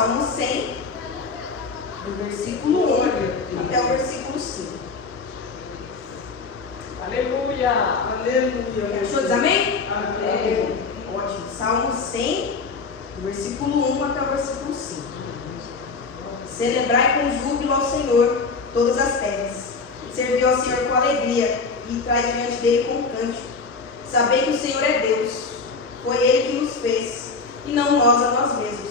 Salmo 100, do versículo 1 até o versículo 5. Aleluia! Aleluia! Deixa eu dizer amém? Amém. Ótimo. Salmo 100, do versículo 1 até o versículo 5. Celebrai com júbilo ao Senhor todas as terras. Servi ao Senhor com alegria e trai diante dele com cântico. Sabei que o Senhor é Deus. Foi Ele que nos fez, e não nós a nós mesmos.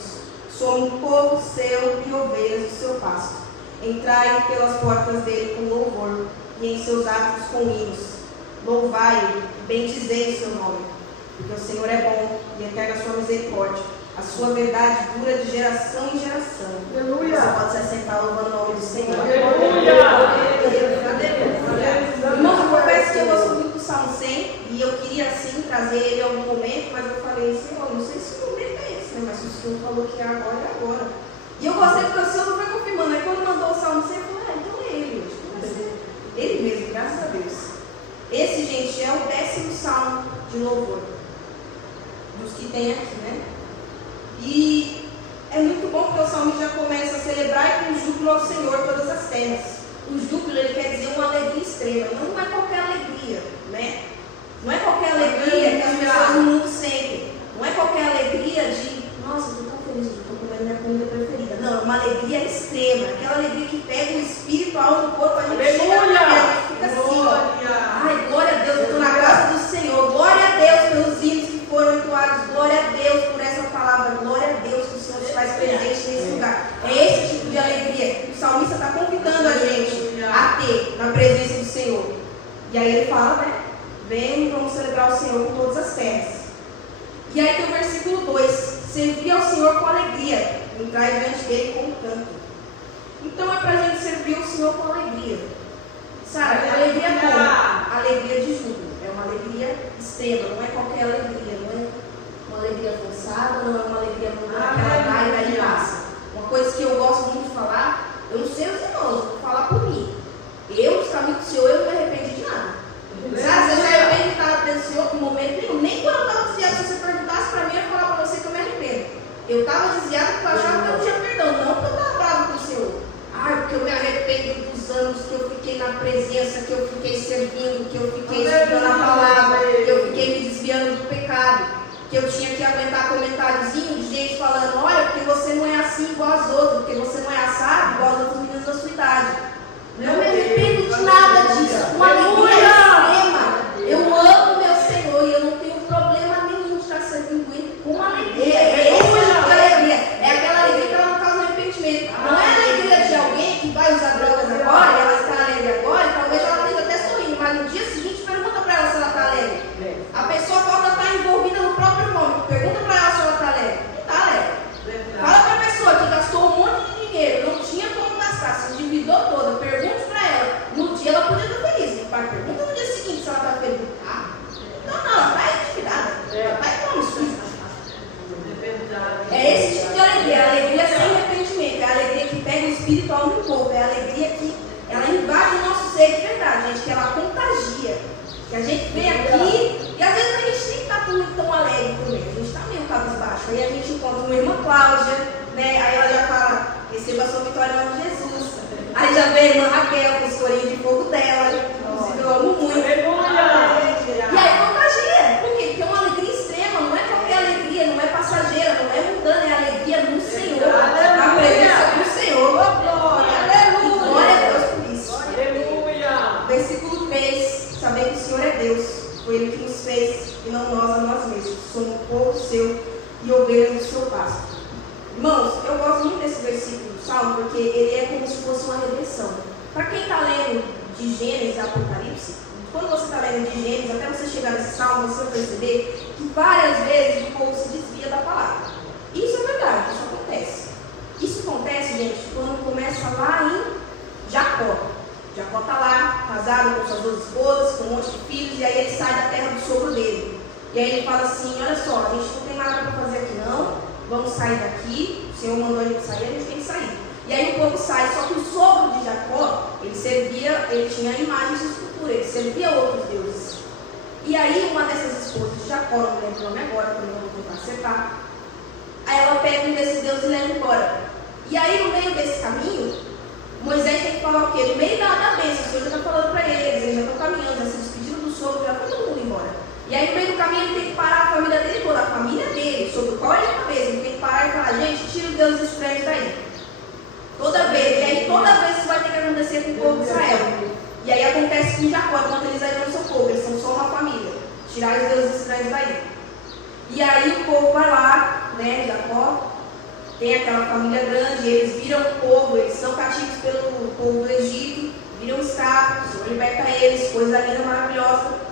Somos povo seu e ovelhas do seu pasto. Entrai pelas portas dele com louvor, e em seus atos com hinos. Louvai-o, bendizei o seu nome, porque o Senhor é bom e eterna a sua misericórdia. A sua verdade dura de geração em geração. Aleluia! Você pode se assentar louvando o nome do Senhor. Aleluia! Irmãos, eu confesso que eu gosto muito do Salmo 100 e eu queria sim trazer ele em algum momento, mas eu falei, Senhor, não sei se o momento é esse, né? Mas se o Senhor falou que é agora, é agora. E eu gostei porque o Senhor não foi confirmando. Aí quando mandou o Salmo 100, eu falei, então é ele hoje. Ele mesmo, graças a Deus. Esse, gente, é o 10º Salmo de louvor dos que tem aqui, né? E é muito bom porque o salmista já começa a celebrar com júbilo ao Senhor todas as terras. O júbilo, ele quer dizer uma alegria extrema. Não é qualquer alegria, né? Não é qualquer alegria que as pessoas no mundo sentem. Não é qualquer alegria de, nossa, eu estou tão feliz, eu estou comendo minha comida preferida. Não, é uma alegria extrema. Aquela alegria que pega o espiritual no corpo, a gente chega a fica assim, ó. Ai, glória a Deus, eu estou na casa do Senhor. Glória a Deus pelos hinos que foram entoados. Glória a Deus por essa palavra. Glória a Deus que o Senhor te faz presente nesse lugar. É esse tipo de alegria que o salmista está convidando a gente a ter na presença do Senhor. E aí ele fala, né? Vem, vamos celebrar o Senhor com todas as terras. E aí tem o versículo 2. Servir ao Senhor com alegria, entrar diante dele com canto. Então é para a gente servir ao Senhor com alegria. Sabe? Alegria boa, alegria de júbilo. É uma alegria extrema, não é qualquer alegria, não é uma alegria forçada, não é uma alegria muito aquela dá e daí passa. Uma coisa que eu gosto muito de falar, eu não sei os irmãos, vou falar por mim. Eu, os caminhos do Senhor, eu não me arrependo de nada. Sabe, você se arrepende de estar na presença do Senhor em momento nenhum. Nem quando eu estava desviado, se você perguntasse para mim, eu ia falar para você que eu me arrependo. Eu estava desviado porque eu achava que eu não tinha perdão, não porque eu estava bravo com o Senhor. Porque eu me arrependo dos anos que eu fiquei na presença, que eu fiquei servindo, que eu fiquei estudando a palavra, que eu fiquei me desviando do pecado, que eu tinha que aguentar comentáriozinho de gente falando, olha, porque você não é assim igual as outras, porque você não é assado igual as outras meninas da sua idade. Não me arrependo de nada disso. Uma alegria extrema. Eu amo meu Senhor e eu não tenho problema nenhum de estar servindo Ele com alegria. É esse tipo de alegria. É aquela alegria que ela não causa arrependimento. Não é a alegria de alguém que vai usar drogas agora, e ela está alegre agora, e talvez ela esteja até sorrindo, mas no dia seguinte pergunta para ela se ela está alegre. A pessoa pode estar envolvida no próprio nome. Pergunta para ela se ela está alegre. Não está alegre. Fala para a pessoa que gastou um monte de dinheiro, não tinha como gastar, se endividou toda. Pergunte para ela. No dia ela podia estar feliz. Meu pai pergunta no dia seguinte se ela está feliz. Então não, ela está endividada. Ela está em nome sujo. É esse tipo de alegria. A alegria sem arrependimento. É a alegria que pega o espiritual no corpo. É a alegria que ela invade o nosso ser de verdade, gente. Que ela contagia. Que a gente vem aqui e às vezes a gente nem está tão alegre também. A gente está meio cabisbaixo. Aí a gente encontra uma irmã Cláudia, né? Aí ela já fala, receba a sua vitória em nome de Jesus. Aí já vem a irmã Raquel com os corinhos de fogo dela. Inclusive eu amo muito. E aí contagia. Por quê? Porque é uma alegria extrema. Não é qualquer alegria, não é passageira, não é mundana, é alegria no Senhor. Na presença do Senhor. Glória a Deus por isso. Aleluia. Versículo 3. Saber que o Senhor é Deus. Foi Ele que nos fez e não nós a nós mesmos. Somos povo seu e ovelhas do seu pasto. Irmãos, eu gosto muito desse versículo do Salmo porque ele é como se fosse uma redenção. Para quem está lendo de Gênesis a Apocalipse, quando você está lendo de Gênesis, até você chegar nesse Salmo, você vai perceber que várias vezes o povo se desvia da palavra. Isso é verdade, isso acontece. Isso acontece, gente, quando começa lá em Jacó. Jacó está lá, casado com suas 2 esposas, com um monte de filhos, e aí ele sai da terra do sogro dele. E aí ele fala assim, olha só, a gente não tem nada para fazer aqui não, vamos sair daqui, o Senhor mandou a gente sair, a gente tem que sair. E aí o povo sai, só que o sogro de Jacó, ele tinha imagens de escultura, ele servia outros deuses. E aí uma dessas esposas de Jacó, não me lembro o nome agora, também não vou tentar acertar. Aí ela pega um desses deuses e leva embora. E aí, no meio desse caminho, Moisés tem que falar o quê? No meio da bênção, o Senhor já está falando para eles já estão caminhando, já se despedindo do sogro, já foi todo mundo embora. E aí, no meio do caminho, ele tem que parar a família dele toda, a família dele, sobre o qual ele é a cabeça. Ele tem que parar e falar, gente, tira os deuses estranhos daí. Toda vez. E aí, toda vez isso vai ter que acontecer com o povo de Israel. E aí acontece com Jacó, enquanto eles ainda não são povo, eles são só uma família. Tirar os deuses estranhos daí. E aí o povo vai lá, né, Jacó, tem aquela família grande, eles viram o povo, eles são cativos pelo povo do Egito, viram escravos, o Senhor liberta eles, coisa linda, maravilhosa.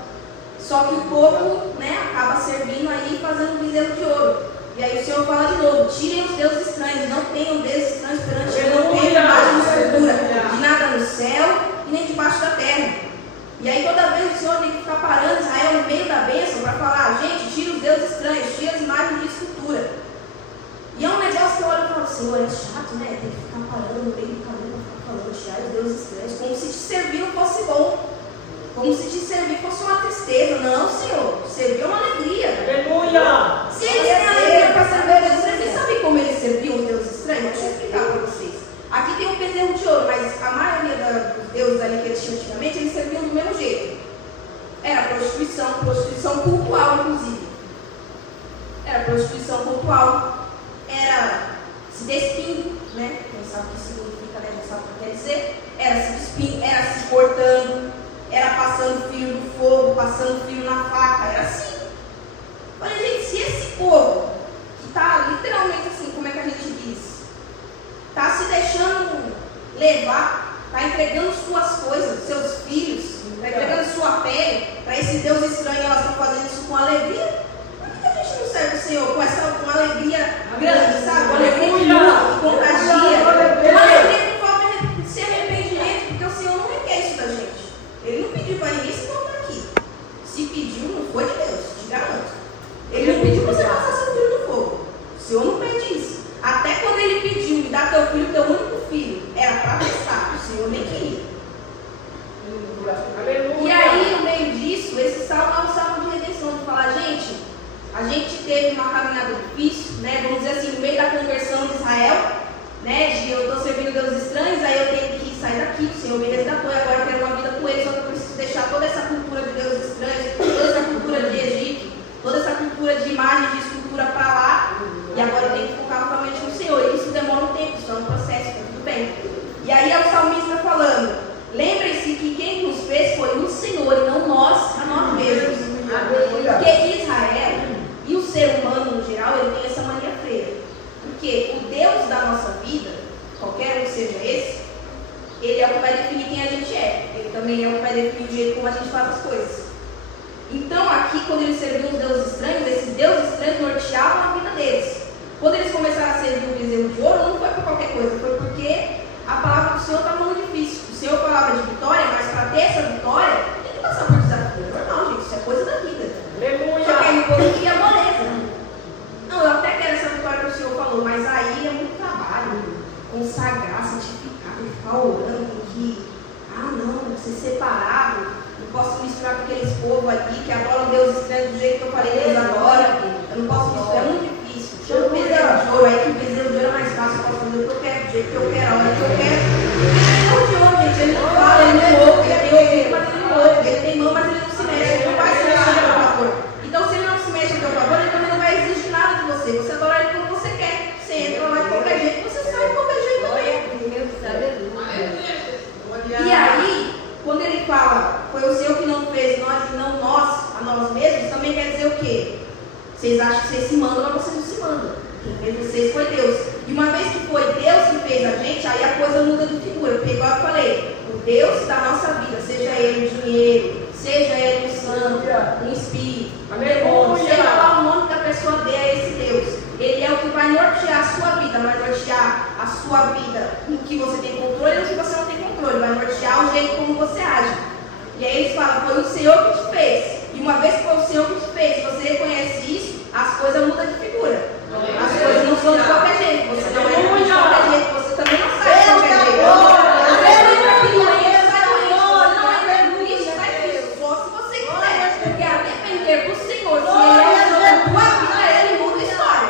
Só que o povo, né, acaba servindo aí e fazendo um bezerro de ouro. E aí o Senhor fala de novo, tirem os deuses estranhos, não tenham deuses estranhos perante eu, não tenham imagem de escultura, de nada no céu e nem debaixo da terra. E aí toda vez o Senhor tem que ficar parando Israel no meio da bênção para falar, gente, tira os deuses estranhos, tira as imagens de escultura. E é um negócio que eu olho e falo, Senhor, é chato, né? Tem que ficar parando no meio do caminho para ficar falando, tirar os deuses estranhos, como se te servir não fosse bom. Como se te servir fosse uma tristeza. Não, Senhor, servir é uma alegria. Aleluia! Se eles têm alegria para servir os deuses estranhos, vocês sabem como eles serviam os deuses estranhos? Deixa eu explicar para vocês. Aqui tem um bezerro de ouro, mas a maioria dos deuses ali que eles tinham antigamente, eles serviam do mesmo jeito. Era prostituição cultural, inclusive. Era prostituição cultural. Era se despindo, né? Quem sabe o que significa, né? Já sabe o que quer dizer. Era se despindo, era se cortando, era passando fio no fogo, passando fio na faca, era assim. Olha, gente, se esse povo, que está literalmente assim, como é que a gente diz? Está se deixando levar, está entregando suas coisas, seus filhos, está entregando sua pele para esse Deus estranho, elas estão fazendo isso com alegria. Por que a gente não serve o Senhor com alegria grande, sabe? Uma alegria que muda, que contagia, uma alegria que falta de se arrependimento, porque o Senhor não requer isso da gente. Ele não pediu para ninguém se voltar aqui. Se pediu, não foi de Deus, te garanto. Ele não pediu para você passar seu filho no fogo. O Senhor não pede isso. Até quando ele pediu, me dá teu filho, teu único filho, era para testar, o Senhor nem queria. E aí, no meio disso, esse salmo é um salmo de redenção, de falar, gente, a gente teve uma caminhada difícil, né? Vamos dizer assim, no meio da conversão de Israel, né? De eu estou servindo deuses estranhos, aí eu tenho que sair daqui, o Senhor me resgatou, e agora eu quero uma vida com ele, só que eu preciso deixar toda essa cultura de deuses estranhos, toda essa cultura de Egito, toda essa cultura de imagem, de escultura para lá, e agora eu tenho que focar totalmente no Senhor. E isso demora um tempo, isso é um processo, tá tudo bem. E aí é o salmista falando, lembrem-se que quem nos fez foi o Senhor e não nós, a nós mesmos. Porque Israel e o ser humano no geral, ele tem essa mania feia. Porque o Deus da nossa vida, qualquer um que seja esse, ele é o que vai definir quem a gente é. Ele também é o que vai definir o jeito como a gente faz as coisas. Então aqui, quando eles serviam os deuses estranhos, esses deuses estranhos norteavam a vida deles. Quando eles começaram a servir o bezerro de ouro, não foi por qualquer coisa, foi porque a palavra do Senhor estava muito difícil. O Senhor falava de vitória, mas para ter essa vitória, tem que passar por desafio. É normal, gente, isso é coisa da vida. Aleluia! Só que aí o povo queria moleza. Não, eu até quero essa vitória que o Senhor falou, mas aí é muito trabalho. Consagrar, santificar, ficar orando, tem que, não, ser separado. Não posso misturar com aqueles povos aqui que adoram Deus estranho do jeito que eu falei Deus agora. Eu não posso misturar, é muito difícil. Chama o bezerro de ouro aí, que o bezerro de ouro é mais fácil. Eu posso fazer o que eu quero, do jeito que eu quero, a hora que eu quero. O bezerro de ouro, gente, ele não fala, ele não ouve, ele tem ouvido, mas ele não ouve. Ele tem mão, mas ele não se mexe, ele não vai se mexer a teu favor. Então, se ele não se mexe a teu favor, ele também não vai exigir nada de você. Você adora ele como você quer. Você entra lá de qualquer jeito, você sai de qualquer jeito também. E aí, quando ele fala, foi o Senhor que não fez nós e não nós, a nós mesmos, também quer dizer o quê? Vocês acham que vocês se mandam, mas vocês não se mandam. Quem fez vocês foi Deus. E uma vez que foi Deus que fez a gente, aí a coisa muda de figura. Porque igual eu falei, o Deus da nossa vida, seja ele um dinheiro, seja ele um santo, um espírito, um demônio, seja lá o nome que a pessoa dê a esse Deus. Ele é o que vai nortear a sua vida, vai nortear a sua vida no que você tem controle e no que você não tem controle, vai nortear o jeito como você age. E aí eles falam, foi o Senhor que te fez. E uma vez que foi o Senhor que te fez, você reconhece isso, as coisas mudam de figura. As coisas não são de qualquer jeito, você não é de qualquer jeito, você também não sai de qualquer jeito. Você não entra aqui doente, sai doente, você não entra triste, sai triste, só se você quiser. Porque a depender do Senhor, se Ele é o Senhor da tua vida, Ele muda a história.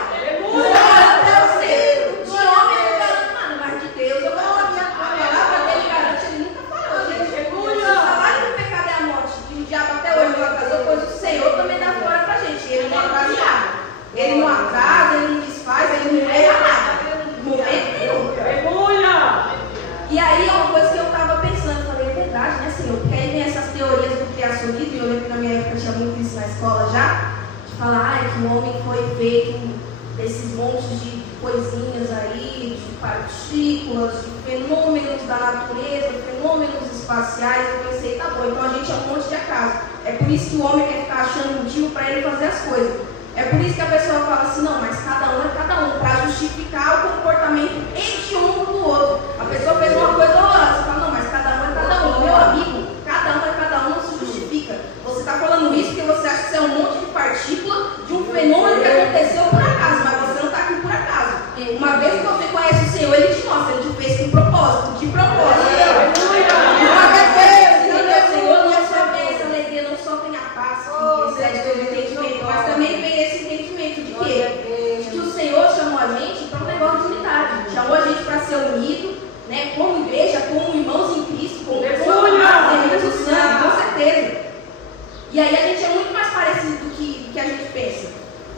monte de coisinhas aí, de partículas, de fenômenos da natureza, fenômenos espaciais. Eu pensei, tá bom, então a gente é um monte de acaso. É por isso que o homem quer ficar achando motivo para ele fazer as coisas. É por isso que a pessoa fala assim, não, mas cada um é cada um, para justificar o comportamento hediondo do outro. A pessoa fez uma coisa horrorosa, você fala, não, mas cada um é cada um. Meu amigo, cada um é cada um, não se justifica. Você está falando isso porque você acha que você é um monte de partícula de um fenômeno que aconteceu por acaso, mas você não está aqui por acaso. Uma vez que você conhece o Senhor, Ele te mostra, Ele te fez com propósito, de propósito. Uma vez que o Senhor, não só vem essa alegria, não só tem a paz que excede todo entendimento, mas também vem esse entendimento de quê? De que o Senhor chamou a gente para um negócio de unidade, chamou a gente para ser unido, né, como igreja, como irmãos em Cristo, como pessoas que do sangue, com certeza. E aí a gente é muito mais parecido do que a gente pensa.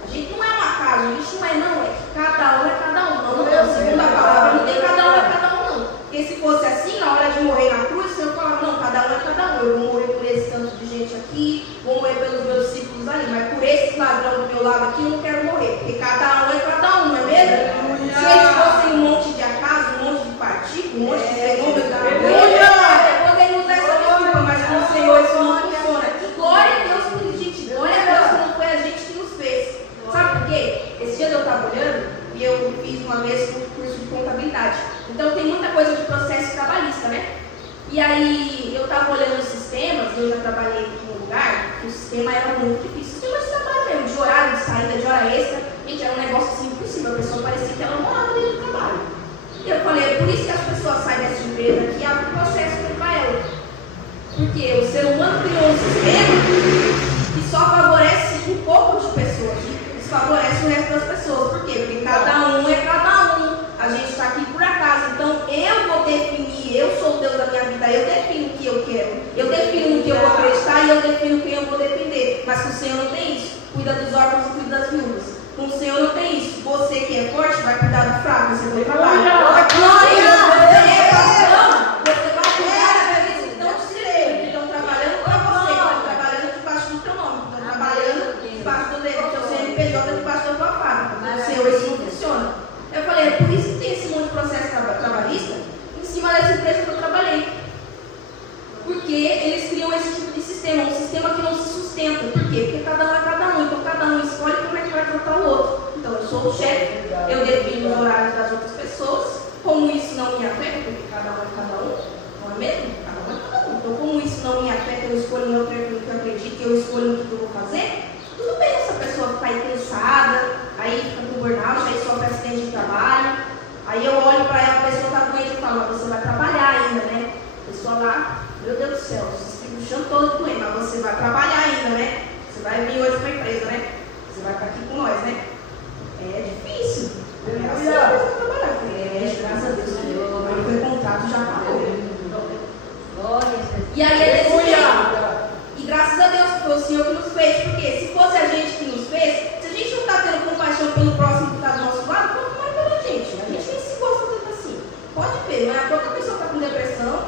A gente não é um acaso, a gente não é, não, é que cada um é cada um. Não, segundo a palavra, não tem cada um é cada um, não. Porque se fosse assim, na hora de morrer na cruz, o Senhor falava, não, cada um é cada um. Eu vou morrer por esse tanto de gente aqui, vou morrer pelos meus discípulos ali, mas por esse ladrão do meu lado aqui eu não quero morrer, porque cada um é cada um, não é mesmo? Se eles fossem um monte de acaso, um monte de partículas, um monte de fenômenos, até podemos usar essa desculpa, mas com o Senhor isso não funciona. E glória a Deus por isso, gente, glória a Deus que não foi a gente que nos fez. Sabe por quê? Esse dia eu estava olhando e eu fiz uma vez um curso de contabilidade. Então tem muita coisa de processo trabalhista, né? E aí eu estava olhando os sistemas, eu já trabalhei em um lugar que o sistema era muito difícil. Sistema de trabalho mesmo, de horário, de saída, de hora extra. Gente, era um negócio assim impossível. A pessoa parecia que ela morava dentro do trabalho. E eu falei, é por isso que as pessoas saem dessa empresa aqui e abrem o processo para ela. Porque o ser humano criou um sistema que só favorece um pouco de pessoas, desfavorece o resto das pessoas. Por quê? Porque cada um é cada um. A gente está aqui por acaso. Então eu vou definir, eu sou o Deus da minha vida, eu defino o que eu quero. Eu defino no que eu vou acreditar e eu defino quem eu vou defender. Mas com o Senhor não tem isso. Cuida dos órfãos e cuida das viúvas. Com o Senhor não tem isso. Você que é forte vai cuidar do fraco, você vai trabalhar. Glória! Você é patrão, você vai cuidar daqueles que estão te servindo, que estão trabalhando para você, que estão trabalhando debaixo do teu nome, que estão trabalhando debaixo do teu CNPJ, debaixo da tua fábrica. Com o Senhor isso não funciona. Eu falei, é por isso que tem esse monte de processo trabalhista em cima dessa empresa que eu trabalhei. Porque eles criam esse tipo de sistema, um sistema que não se sustenta. Por quê? Porque cada um é cada um, então cada um escolhe como é que vai tratar o outro. Então eu sou o chefe, eu defino os horários das outras pessoas, como isso não me afeta, porque cada um é cada um, não é mesmo? Cada um é cada um. Então como isso não me afeta, eu escolho no que eu acredito, eu escolho no que eu vou fazer, tudo bem essa pessoa ficar aí cansada, aí fica com burnout, aí sofre acidente de trabalho, aí eu olho para ela, a pessoa está doente e falo, você vai trabalhar ainda, né? A pessoa lá, meu Deus do céu, se puxando todo doente, mas você vai trabalhar ainda, né? Você vai vir hoje para a empresa, né? Você vai estar aqui com nós, né? É difícil. Graças a Deus vai trabalhar. Graças a Deus, meu contrato já acabou. E aí é desse jeito. E graças a Deus que foi o Senhor que nos fez, porque se fosse a gente que nos fez, se a gente não está tendo compaixão pelo próximo que está do nosso lado, quanto mais pela gente. A gente nem se gosta tanto assim. Pode ver, não é a própria pessoa está com depressão,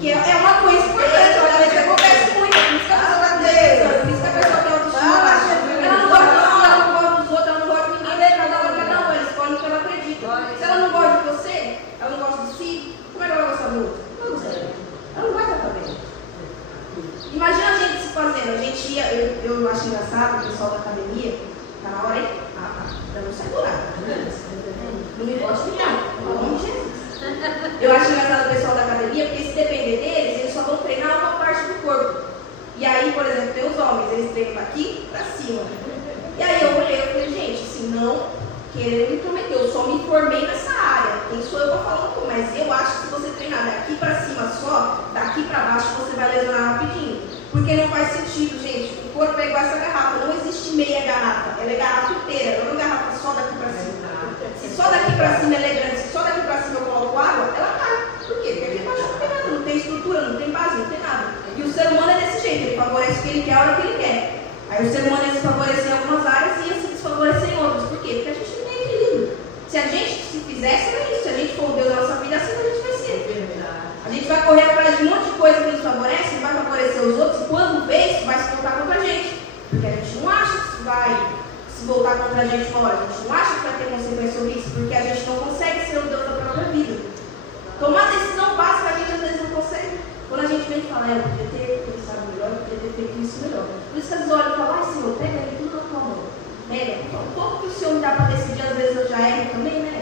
que é uma coisa importante, uma coisa que acontece muito, por isso que a pessoa está com depressão, por isso que a pessoa tem autoestima baixa. Ela não gosta de si, ela não gosta dos outros, ela não gosta de ninguém, cada um, ela escolhe o que ela acredita. Se ela não gosta de você, ela não gosta de si, como é que ela vai gostar do outro? Não vai gostar. Ela não vai estar bem. Imagina a gente se fazendo, a gente ia, eu acho engraçado, o pessoal da academia, tá na hora aí? Tá, dando segurar. Não me pode ficar, pelo nome de Jesus. Eu acho engraçado o pessoal da academia, porque se depender deles, eles só vão treinar uma parte do corpo. E aí, por exemplo, tem os homens, eles treinam daqui pra cima. E aí eu olhei e falei, gente, assim, não querendo me prometer, eu só me formei nessa área. Quem sou eu pra falar um pouco, mas eu acho que se você treinar daqui pra cima só, daqui pra baixo você vai lesionar rapidinho. Porque não faz sentido, gente. O corpo é igual essa garrafa, não existe meia garrafa, ela é garrafa inteira, não é garrafa só daqui pra cima. Se só daqui pra cima ela é grande, se só daqui pra cima eu coloco água, ela cai. Por quê? Porque aqui embaixo não tem nada, não tem estrutura, não tem base, não tem nada. E o ser humano é desse jeito, ele favorece o que ele quer a hora que ele quer. Aí o ser humano ia se favorecer em algumas áreas e ia se desfavorecer em outras. Por quê? Porque a gente não tem equilíbrio. Se a gente se fizesse, era isso. Se a gente for o Deus da nossa vida, assim a gente vai ser. A gente vai correr atrás de um monte de coisa que nos favorece, não vai favorecer os outros, e quando vê isso, vai se voltar contra a gente. Porque a gente não acha que isso vai se voltar contra a gente uma hora. A gente gente não acha que vai ter consequência sobre isso, porque a gente não consegue ser o Deus da própria vida. Tomar decisão básica, a gente às vezes não consegue. Quando a gente vem e fala, eu podia ter pensado melhor, eu podia ter feito isso melhor. Por isso que às vezes olha e fala, ai Senhor, pega aí tudo na tua mão. Pega, o pouco que o Senhor me dá para decidir, às vezes eu já erro também, né?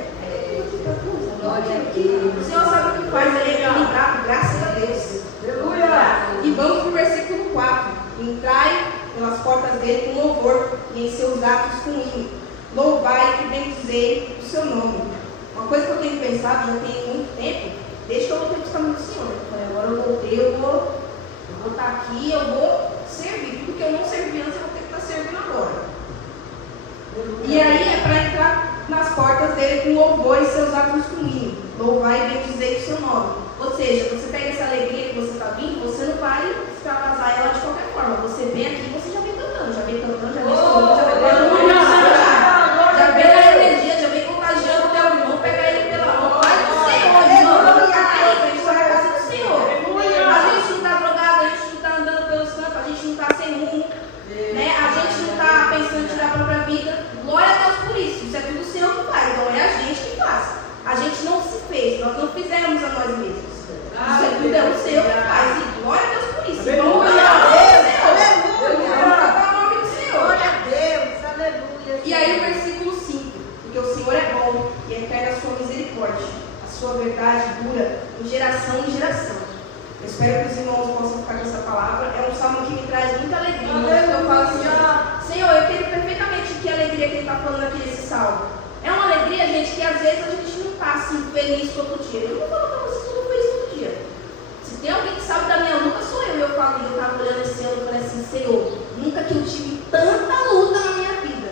O Senhor sabe o que faz, ele é equilibrado, graças a Deus. Aleluia! E vamos para o versículo 4. Entrai pelas portas dele com louvor e em seus atos com hino. Louvai e bendizei o seu nome. Uma coisa que eu tenho pensado, já tem muito tempo, desde que eu voltei para os caminhos do Senhor. Eu falei, agora eu voltei, eu vou estar aqui, eu vou servir. Tudo que eu não servi antes, eu vou ter que estar servindo agora. E aí é para entrar nas portas dele com louvor e seus atos com hino. Louvai e bendizei o seu nome. Ou seja, você pega essa alegria que você está vindo, você não vai extravasar ela de qualquer forma. Você vem aqui, você já vem cantando, já vem sorrindo, já vem falando, já vem na energia, já vem contagiando o teu irmão, pega ele pela mão. Vai do Senhor, irmão. A gente está na casa do Senhor. A gente não está drogado, a gente não está andando pelos campos, a gente não está sem rumo, né? A gente não está pensando em tirar a própria vida. Glória a Deus por isso. Isso é tudo o Senhor que faz, então é a gente que faz. A gente não se fez, nós não fizemos a nós mesmos. Isso é tudo o Senhor que faz. E glória a Deus por isso. Vamos cantar o nome do Senhor. Glória a Deus, aleluia. E aí o versículo 5. Porque o Senhor é bom e eterna a sua misericórdia. A sua verdade dura de geração em geração. Eu espero que os irmãos possam ficar com essa palavra. É um salmo que me traz muita alegria. Eu falo assim, Senhor, eu entendo perfeitamente que alegria que ele está falando aqui nesse salmo. É uma alegria, gente, que às vezes a gente não está assim feliz todo dia. Eu não vou falar para vocês que eu estou feliz todo dia. Se tem alguém que sabe da minha luta, sou eu. Eu falo, eu estava olhando esse ano e falei assim, Senhor, nunca que eu tive tanta luta na minha vida.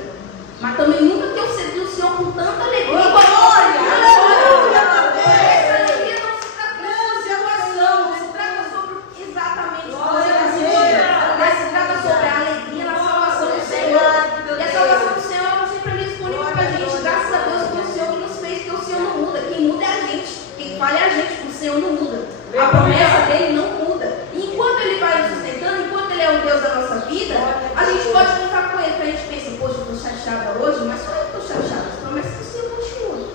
Mas também nunca que eu servi o Senhor com tanta alegria. Essa alegria não se trata de situação, não se trata sobre exatamente o que você está sentindo. Mas se trata sobre a alegria na salvação do Senhor. E a salvação do Senhor ela sempre é disponível para a gente. Graças a Deus por o Senhor que nos fez, porque o Senhor não muda. Quem muda é a gente. Quem falha é a gente, porque o Senhor não muda. A promessa dele não muda. E enquanto ele vai nos sustentando, enquanto ele é o Deus da nossa vida, a gente pode contar com ele. Porque a gente pensa, poxa, eu estou chateada hoje, mas só eu estou chateada. As promessas do Senhor continuam.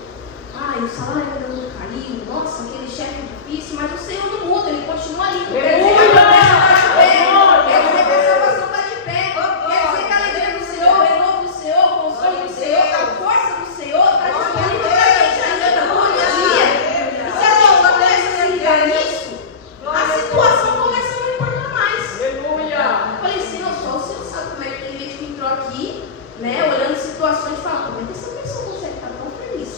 Ai, o salário ainda não caiu. Nossa, aquele chefe difícil, mas o Senhor não muda, ele continua ali. Quer dizer que a promessa está de pé. Quer dizer que a salvação está de pé. Quer dizer que a alegria do Senhor, o renovo do Senhor, o consolo do Senhor, a força do Senhor está disponível para a gente ainda todo dia. E se a gente começa a se ligar nisso, a situação começa a não importar mais. Aleluia. Eu falei, Senhor, só o Senhor sabe como é que tem gente que entrou aqui, né, olhando situações e fala, como é que essa pessoa consegue estar tão feliz?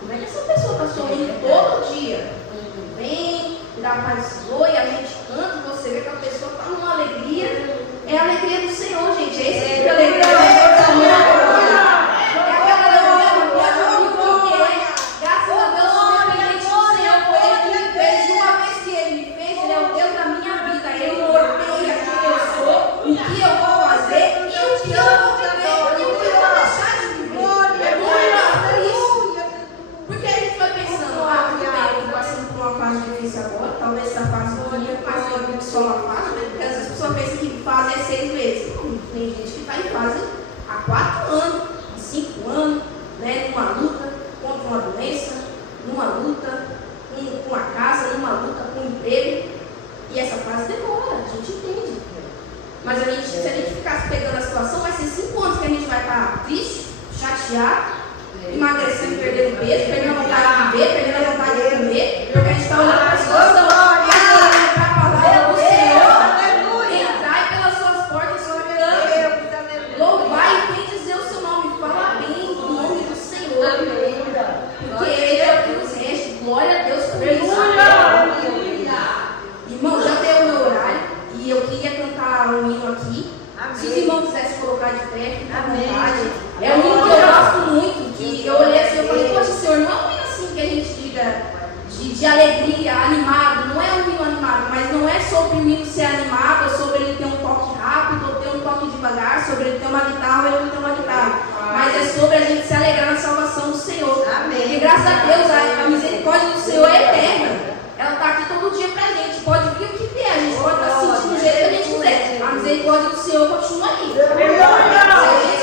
Como é que essa pessoa está sorrindo todo dia? Quando vem, dá a paz do Senhor e a gente canta, você vê que a pessoa está numa alegria. É a alegria do Senhor, gente. É esse tipo de alegria. É aquela alegria que pode ouvir porque é. Graças a Deus, independente do Senhor, foi Ele que me fez. E uma vez que Ele me fez, Ele é o Deus da minha vida. Ele norteia quem eu sou, o que eu vou fazer e o que eu vou viver e o que eu vou deixar de viver. É isso. Porque a gente vai pensando, tudo bem, eu estou passando por uma fase difícil agora, talvez essa fase não seja mais longa que só uma fase, né? Porque às vezes a pessoa pensa que fase é 6 meses. Não, tem gente que está em fase há 4 anos, há 5 anos, né? Numa luta contra uma doença, numa luta com a casa, numa luta com o emprego. E essa fase demora, a gente entende. Mas se a gente ficar pegando a situação, vai ser 5 anos que a gente vai estar triste, chateado, emagrecendo e perdendo peso, perdendo a vontade de viver, perdendo a vontade de comer, porque a gente está olhando para a situação. Para a palavra do Senhor, entrai pelas suas portas, louvar e bendizer o seu nome, fala bem do nome do Senhor, porque Ele é o que nos rege. Glória a Deus por isso. Irmão, já deu o meu horário e eu queria cantar um hino aqui. Se os irmãos quisessem colocar de pé, fica à vontade. É um hino que eu gosto muito, que eu olhei assim e falei, poxa, Senhor, não é um hino assim que a gente diga de alegria, animado, não é um hino animado, mas não é sobre o hino ser animado, ou sobre ele ter um toque rápido, ou ter um toque devagar, sobre ele ter uma guitarra ou ele não ter uma guitarra. Mas é sobre a gente se alegrar na salvação do Senhor. Amém. E graças a Deus, a misericórdia do Senhor é eterna. Ela está aqui todo dia pra gente, pode vir o que vier, a gente pode estar sentindo do jeito que a gente quiser. A misericórdia do Senhor continua aí. Se a gente